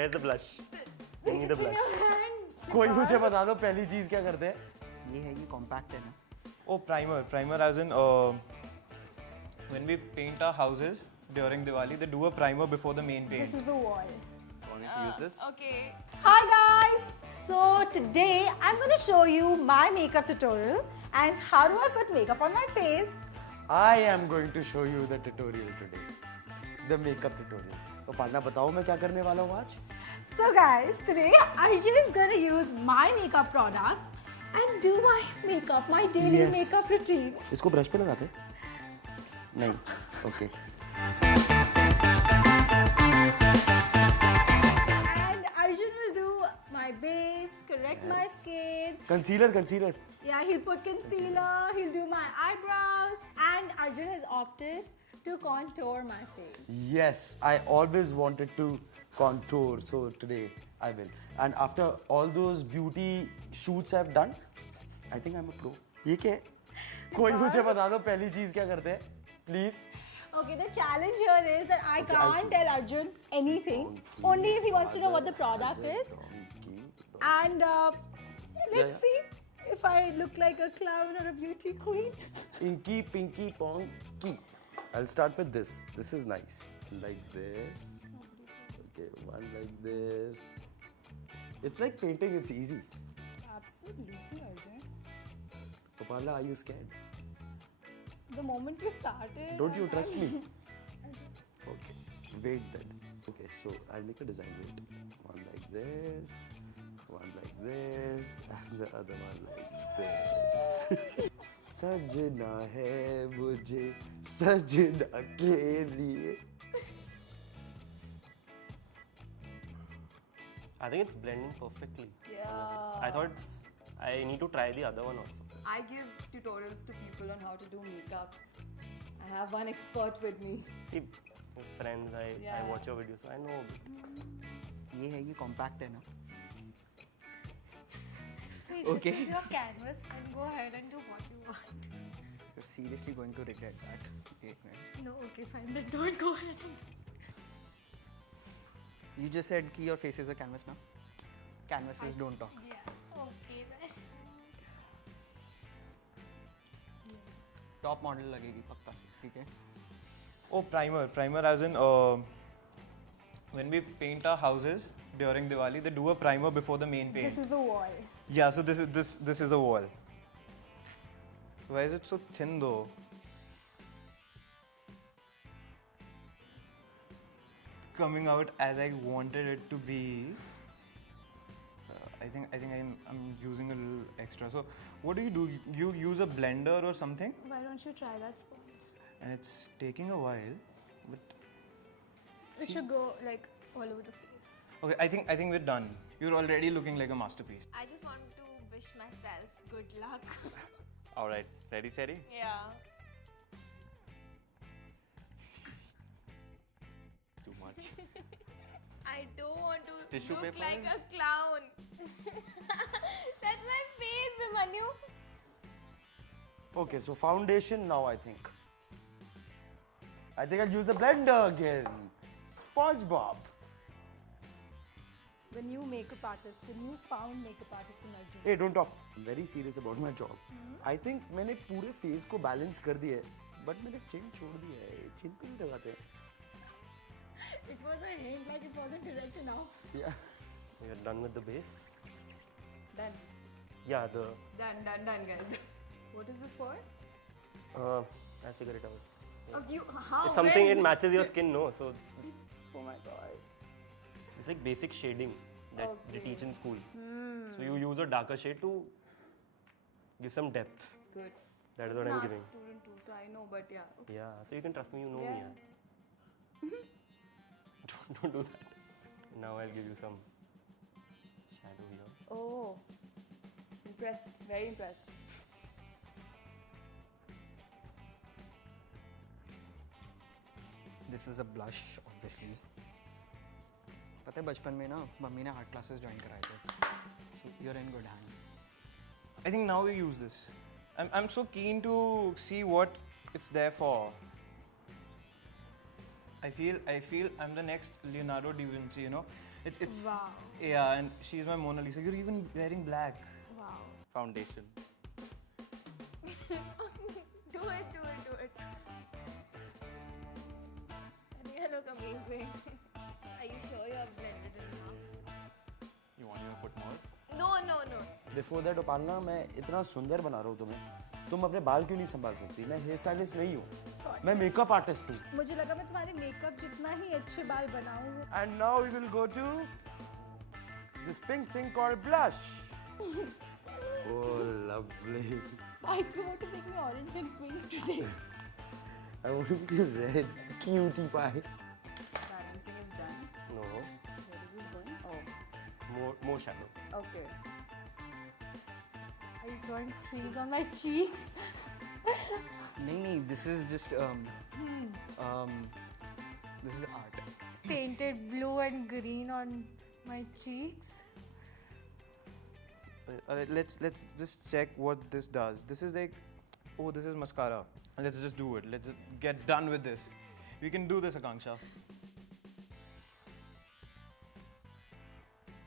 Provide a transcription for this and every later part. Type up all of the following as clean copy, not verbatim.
Where's the blush? Give me the It's in blush. your hands. कोई मुझे बता दो पहली चीज क्या करते हैं? ये है, ये कॉम्पैक्ट है ना. Oh, primer as in when we paint our houses during Diwali, they do a primer before the main paint. This is the wall. Want me to use this? Okay. Hi guys. So today I'm going to show you my makeup tutorial and how do I put makeup on my face. I am going to show you the tutorial today. The makeup tutorial. तो पालना बताओ मैं क्या करने वाला हूँ आज? So guys, today Arjun is going to use my makeup products and do my makeup, my daily Yes. makeup routine. इसको ब्रश पे लगाते? नहीं. Okay. And Arjun will do my base, correct my skin. Concealer. Yeah, he'll put concealer, he'll do my eyebrows, and Arjun has opted to contour my face. Yes, I always wanted to contour, so today I will. And after all those beauty shoots I've done, I think I'm a pro. ये क्या है? कोई मुझे बता दो पहली चीज क्या करते हैं? Please. Okay, the challenge here is that I can't tell Arjun anything, only if he wants to know what the product is. And let's see if I look like a clown or a beauty queen. Inky, pinky, ponky. I'll start with this. This is nice. Like this. Okay, one like this. It's like painting, it's easy. Absolutely, Arjun. Papala, are you scared? The moment you started. Don't you trust me? Okay, wait then. Okay, so I'll make a design. Wait. One like this, one like this, and the other one like this. सजना है मुझे सजना के लिए. I think it's blending perfectly. Yeah. I thought I need to try the other one also. I give tutorials to people on how to do makeup. I have one expert with me. See, with friends, I Yeah. watch your videos, so I know. ये है, ये compact है ना. See, Okay. this is your canvas and go ahead and do what you want. You're seriously going to regret that. एक minute. No, okay, fine, then don't go ahead. You just said कि your face is a canvas now. Canvases don't talk. Yeah, okay then. Top model लगेगी पक्का से, ठीक है. Oh, primer as in when we paint our houses during Diwali, they do a primer before the main paint. This is the wall. Yeah, so this is the wall. Why is it so thin though? Coming out as I wanted it to be. I think I'm using a little extra. So what do? You use a blender or something, Why don't you try that sponge? and it's taking a while. But It should go like all over the face. okay, I think we're done. You're already looking like a masterpiece. I just want to wish myself good luck. All right, ready, steady? Yeah. Too much. I don't want to Tissue look paper? like a clown. That's my face, Vimanyu. Okay, so foundation now I think. I'll use the blender again. SpongeBob. The new makeup artist, the new found makeup artist in Arjun. Hey, don't talk. I'm very serious about my job. I think मैंने पूरे face को balance कर दिया है, but मैंने चिन छोड़ दिया है. चिन पे नहीं लगाते हैं. It was a hint, like it wasn't direct enough. Yeah. You're done with the base? Done. Yeah, the. Done, guys. What is this for? I figured it out. You, how? It's something, when? it matches your skin, no? So Oh my god. it's like basic shading that they Okay. teach in school. So you use a darker shade to give some depth. Good. That is what I'm I'm giving. a student too, so I know, but yeah. Okay. Yeah, so you can trust me, you know Yeah. me. Yeah. Don't do that. Now I'll give you some shadow here. Oh. Impressed. Very impressed. This is a blush, obviously. पता है बचपन में ना mummy ने art classes join कराए थे. So you're in good hands. I think now we use this. I'm so keen to see what it's there for. I feel I'm the next Leonardo da Vinci, you know. It's Wow. yeah, and she's my Mona Lisa. You're even wearing black. Wow. Foundation. Do it. And you look amazing. Are you sure you're blended enough? You want me to put more? No. Before that, उपालना मैं इतना सुंदर बना रहा हूँ तुम्हें, तुम अपने बाल क्यों नहीं संभाल सकती? मैं हेयर स्टाइलिस्ट नहीं हूँ, Sorry. मैं मेकअप आर्टिस्ट हूँ. मुझे लगा मैं तुम्हारे मेकअप जितना ही अच्छे बाल बनाऊँ. And now we will go to this pink thing called blush. Oh, lovely. Why do you want to make me orange and pink today? I want to be red, cutie pie. Balancing is done. No. Where is this going? Oh, More shadow. okay. Are you drawing trees on my cheeks? No, this is just this is art. Painted blue and green on my cheeks. Let's just check what this does. This is like, oh, this is mascara. Let's just do it. Let's just get done with this. We can do this, Akanksha.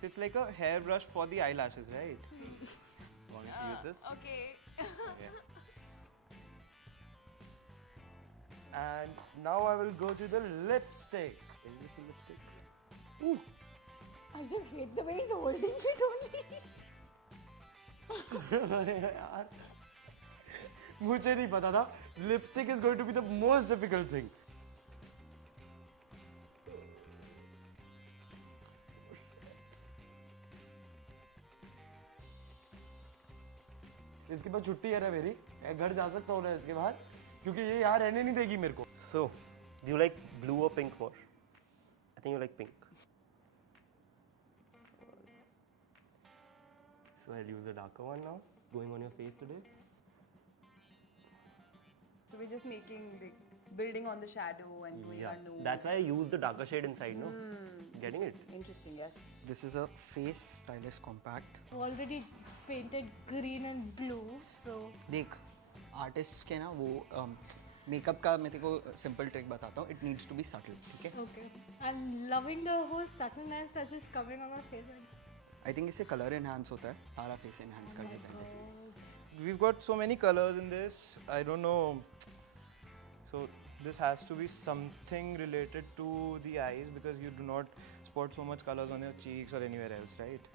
So it's like a hairbrush for the eyelashes, right? Want to use this? Okay. And now I will go to the lipstick. Is this the lipstick? Ooh. I just hate the way he's holding it only. यार, मुझे नहीं पता था. Lipstick is going to be the most difficult thing. इसके बाद छुट्टी है ना मेरी. मैं घर जा सकता हूँ ना इसके बाद, क्योंकि ये यहाँ रहने नहीं देगी मेरे को. So, do you like blue or pink more? I think you like pink. So I'll use the darker one now. Going on your face today. So we're just making, like, building on the shadow and doing our nose. That's why I use the darker shade inside, no? Getting it? Interesting, yes. This is a face stylist compact. Already painted green and blue, so देख artist के ना वो makeup का मैं तेरे को simple trick बताता हूँ. It needs to be subtle. ठीक है. okay. I'm loving the whole subtleness that's just coming on my face. I think इससे कलर एनहांस होता है. सारा फेस एनहांस कर देता है. We've got so many colors in this. I don't know. So this has to be something related to the eyes because you do not spot so much colors on your cheeks or anywhere else, right?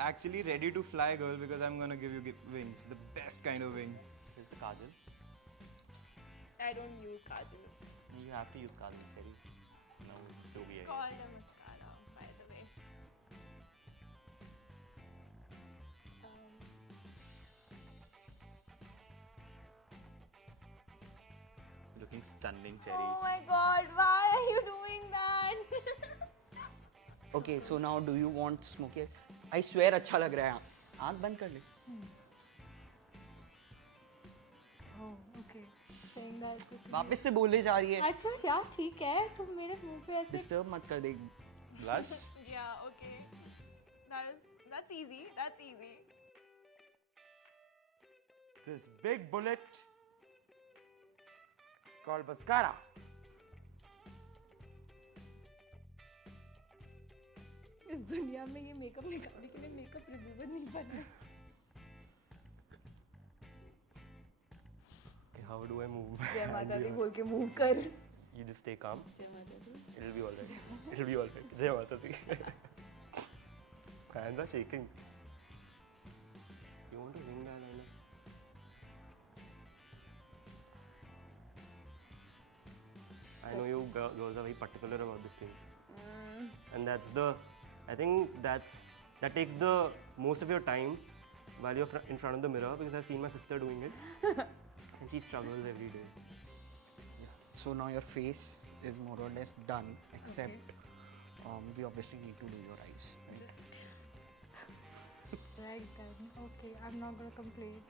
Actually ready to fly, girl, because I'm gonna give you wings, the best kind of wings. Here's the kajal. I don't use kajal. You have to use kajal, Cherry. Now, so we are. Called a mascara, by the way. Looking stunning, Cherry. Oh my god, why are you doing that? Okay so now do you want smoky eyes. I swear अच्छा लग रहा है. आँख बंद कर ले. Oh, okay. Saying that. वापस से बोले जा रही है. अच्छा क्या ठीक है तुम मेरे मुंह पे ऐसे. डिस्टर्ब मत कर दे. Blush? Yeah, okay. That's easy. That's easy. This big bullet called mascara. इस दुनिया में ये मेकअप निकालने के लिए मेकअप रिमूवर नहीं बना. How do I move? जय माता दी बोल के move कर. You just stay calm. जय माता दी. It'll be alright. It'll be alright. Jai Mata Di. Hands are shaking. You want to ring the eyeliner? I know you girls are very particular about this thing. And I think that takes the most of your time while you're in front of the mirror because I've seen my sister doing it. And she struggles every day. So now your face is more or less done, except we obviously need to do your eyes. Right? Right then. Okay, I'm not gonna complain.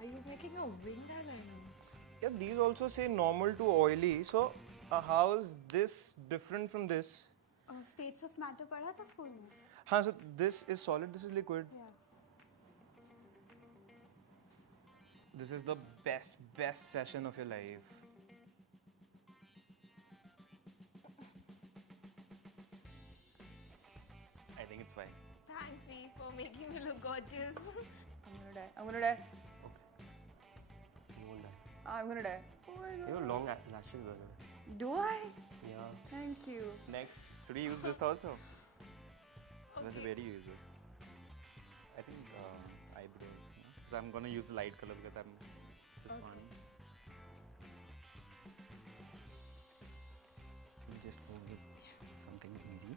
Are you making a wing eyeliner? Yeah, these also say normal to oily. So how is this different from this? States of matter पढ़ा था school में. हाँ, so this is solid, this is liquid. This is the best session of your life. I think it's fine. Thanks, V, for making me look gorgeous. I'm gonna die. You won't die. I'm gonna die. Oh my You god. have long lashes, by the way. Do I? Yeah. Thank you. Next, should we use this also? That's where do you use this? I think eyebrows. No? So I'm gonna use light color because I'm this one. Let me just go with something easy.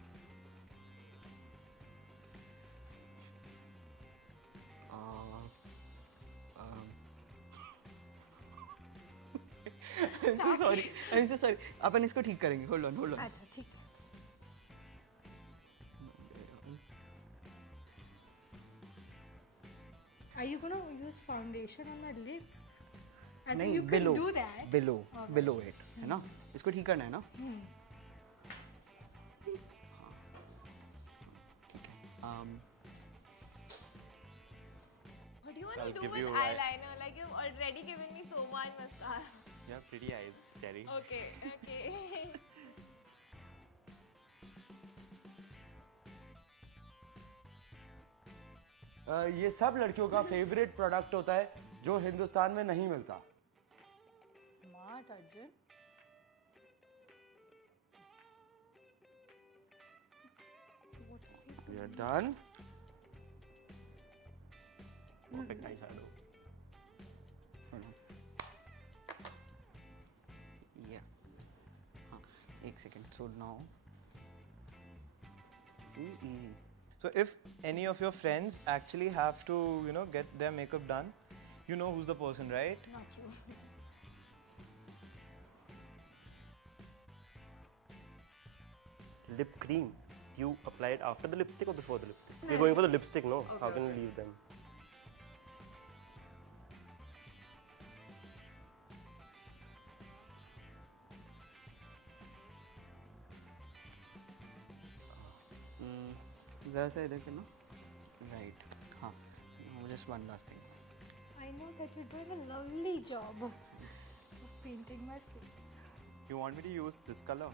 I'm so sorry. अपन इसको ठीक करेंगे. Hold on. अच्छा ठीक है. Are you gonna use foundation on my lips? As in नहीं, you can below. do that. Below it. है ना? इसको ठीक करना है ना? ठीक है. What do you want I'll to do give with you eyeliner? Like you've already given me so much mascara. You have pretty eyes, Cherry. Okay. ये सब लड़कियों का फेवरेट प्रोडक्ट होता है जो हिंदुस्तान में नहीं मिलता. Smart, Arjun. We are done. Perfect eyeshadow. Yeah. हाँ. एक second. So now. Easy. So if any of your friends actually have to, get their makeup done, you know who's the person, right? Not you. Lip cream. You apply it after the lipstick or before the lipstick? We're going for the lipstick, no? How can you leave them? ज़रा सा इधर करना. Right. हाँ. Now just one last thing. I know that you're doing a lovely job of painting my face. You want me to use this color?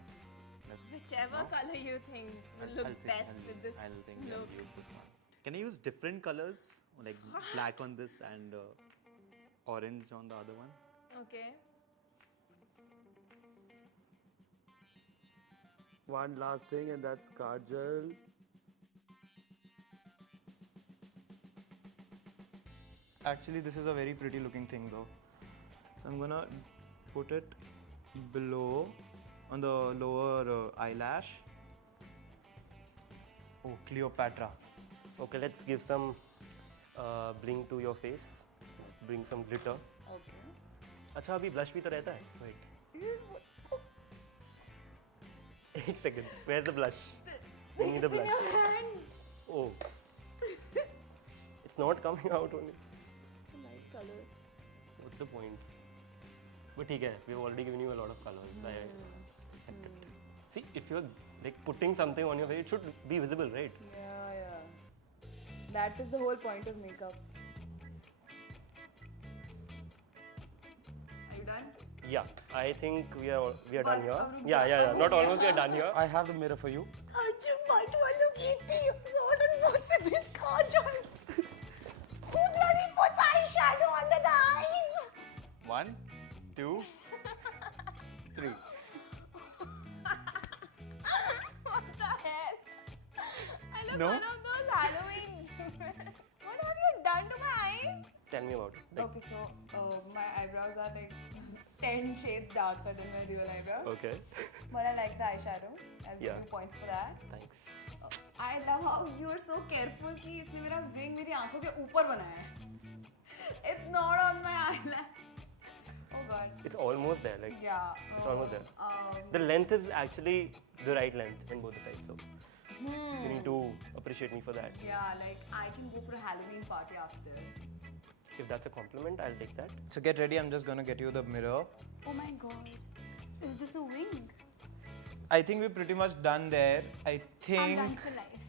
Yes. Whichever color you think will look best with this I'll think look. I'll use this one. Can I use different colors? Like black on this and orange on the other one? Okay. One last thing, and that's kajal. Actually, this is a very pretty looking thing though. So I'm gonna put it below on the lower eyelash. Oh, Cleopatra. Okay, let's give some bling to your face. Let's bring some glitter. Okay. अच्छा अभी blush भी तो रहता है. Wait. एक second. Where's the blush? Bring me the blush. In your hand. Oh. It's not coming out only. It's a nice color. What's the point? But ठीक है. We've already given you a lot of colors. I accept it. See, if you're like putting something on your face, it should be visible, right? Yeah. That is the whole point of makeup. Are you done? Yeah. I think we are done Bas, here. अब रुक Yeah. जा, अब Not हो almost. We are done here. I have the mirror for you. Arjun, why do I look 80 years old and what's with this kajal? Who bloody puts eyeshadow under the eyes? 1, 2, 3. What the hell? I look No? one of those Halloween. What have you done to my eyes? Tell me about it. Like, Okay, so my eyebrows are like 10 shades darker than my real eyebrows. okay. But I like the eyeshadow. I'll give Yeah. you points for that. Thanks. I love how you are so careful कि इसने मेरा wing मेरी आंखों के ऊपर बनाया है. It's not on my eyelash. Oh god. It's almost there. Like Yeah. It's almost there. The length is actually the right length in both the sides. So you need to appreciate me for that. Yeah, like I can go for a Halloween party after this. If that's a compliment, I'll take that. So get ready. I'm just gonna get you the mirror. Oh my god. Is this a wing? I think we're pretty much done there. I I'm done think for life.